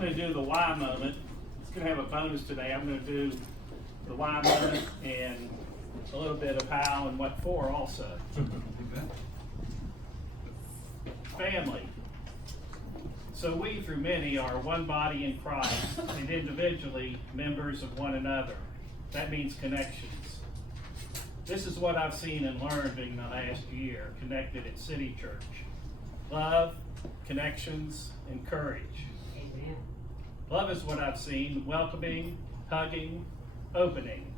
going to do the why moment. It's going to have a bonus today. I'm going to do the why moment and a little bit of how and what for also. Family. So we, through many, are one body in Christ and individually members of one another. That means connections. This is what I've seen and learned in the last year, connected at City Church. Love, connections, and courage. Amen. Love is what I've seen, welcoming, hugging, opening.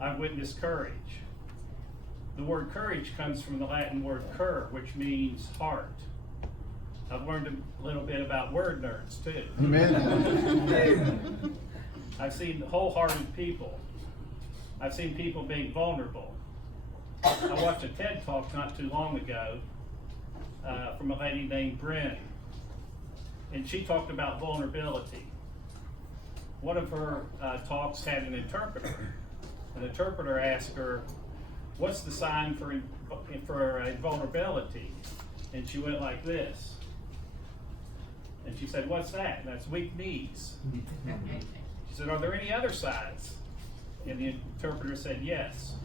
I've witnessed courage. The word courage comes from the Latin word cur, which means heart. I've learned a little bit about word nerds too. Amen. I've seen wholehearted people. I've seen people being vulnerable. I watched a TED Talk not too long ago from a lady named Bryn, and she talked about vulnerability. One of her talks had an interpreter. An interpreter asked her, "What's the sign for vulnerability?" And she went like this. And she said, "What's that?" And that's weak knees. She said, "Are there any other signs?" And the interpreter said, "Yes."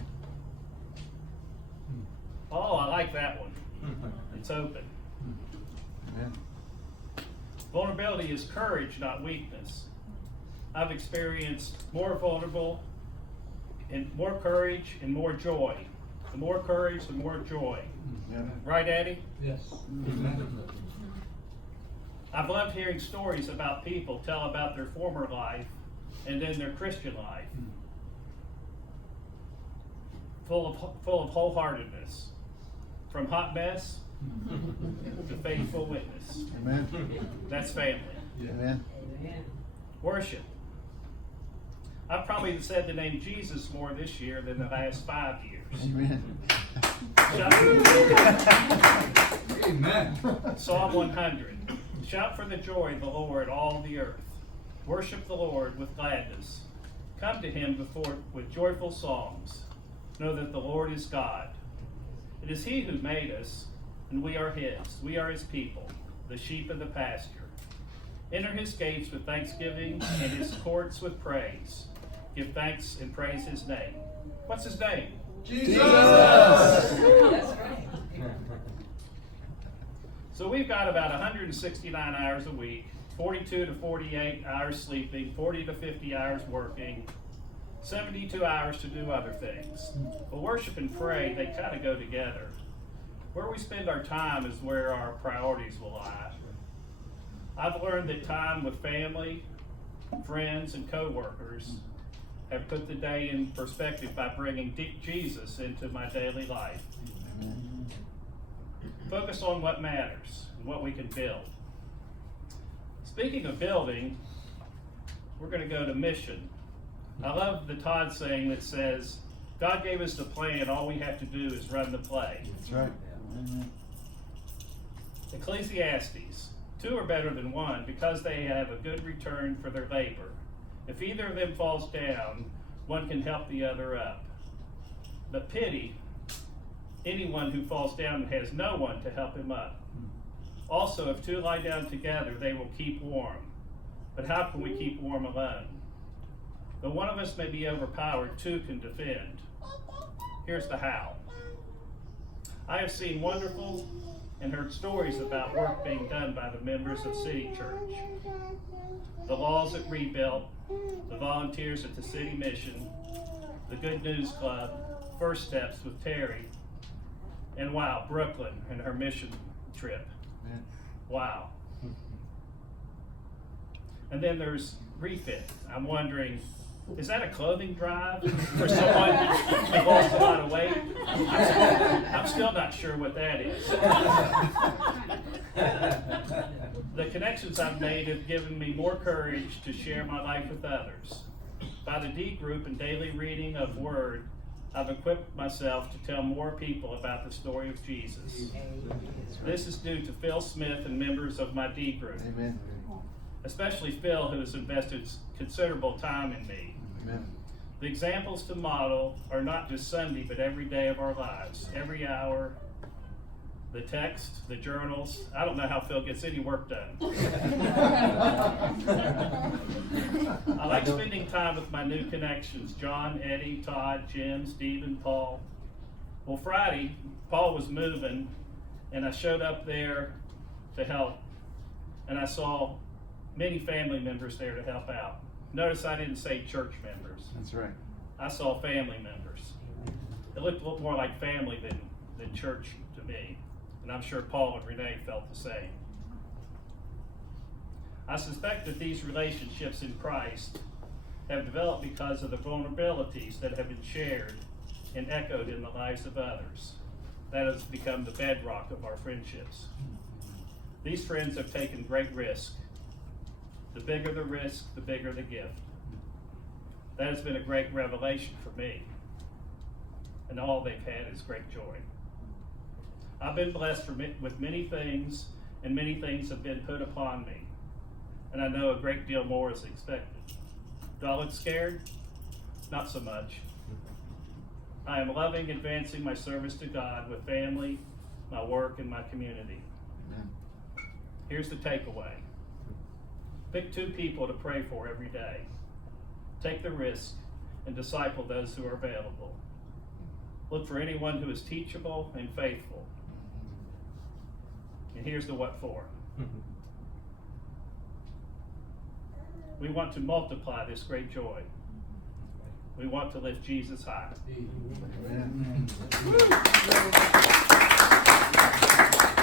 "Oh, I like that one. It's open." Amen. Vulnerability is courage, not weakness. I've experienced more vulnerable and more courage and more joy. The more courage, the more joy. Amen. Right, Eddie? Yes. I've loved hearing stories about people tell about their former life and then their Christian life. Full of wholeheartedness. From hot mess to faithful witness. Amen. That's family. Amen. Amen. Worship. I've probably said the name Jesus more this year than the last 5 years. Amen. Amen. Psalm 100. Shout for the joy of the Lord, all the earth. Worship the Lord with gladness. Come to him with joyful songs. Know that the Lord is God. It is he who made us, and we are his. We are his people, the sheep of the pasture. Enter his gates with thanksgiving and his courts with praise. Give thanks and praise his name. What's his name? Jesus! That's right. So we've got about 169 hours a week, 42 to 48 hours sleeping, 40 to 50 hours working, 72 hours to do other things. But worship and pray, they kind of go together. Where we spend our time is where our priorities will lie. I've learned that time with family, friends, and co-workers have put the day in perspective by bringing Jesus into my daily life. Amen. Focus on what matters and what we can build. Speaking of building, we're going to go to mission. I love the Todd saying that says, God gave us the plan, all we have to do is run the play. That's right. Amen. Ecclesiastes, 2 are better than 1 because they have a good return for their labor. If either of them falls down, one can help the other up. But pity anyone who falls down and has no one to help him up. Also, if 2 lie down together, they will keep warm. But how can we keep warm alone? Though one of us may be overpowered, 2 can defend. Here's the how. I have seen wonderful and heard stories about work being done by the members of City Church. The laws at Rebuilt, the volunteers at the City Mission, the Good News Club, First Steps with Terry, and wow, Brooklyn and her mission trip. Amen. Wow. And then there's Refit. I'm wondering, is that a clothing drive for someone who lost a lot of weight? I'm still not sure what that is. The connections I've made have given me more courage to share my life with others. By the D group and daily reading of Word, I've equipped myself to tell more people about the story of Jesus. This is due to Phil Smith and members of my D group, Amen. especially Phil, who has invested considerable time in me. Amen. The examples to model are not just Sunday, but every day of our lives, every hour, the text, the journals. I don't know how Phil gets any work done. I like spending time with my new connections, John, Eddie, Todd, Jim, Stephen, Paul. Well, Friday, Paul was moving, and I showed up there to help, and I saw many family members there to help out. Notice I didn't say church members. That's right. I saw family members. It looked a little more like family than church to me, and I'm sure Paul and Renee felt the same. I suspect that these relationships in Christ have developed because of the vulnerabilities that have been shared and echoed in the lives of others. That has become the bedrock of our friendships. These friends have taken great risk. The bigger the risk, the bigger the gift. That has been a great revelation for me. And all they've had is great joy. I've been blessed with many things, and many things have been put upon me. And I know a great deal more is expected. Do I look scared? Not so much. I am loving advancing my service to God with family, my work, and my community. Amen. Here's the takeaway. Pick 2 people to pray for every day. Take the risk and disciple those who are available. Look for anyone who is teachable and faithful. And here's the what for. We want to multiply this great joy. We want to lift Jesus high. Amen. Woo!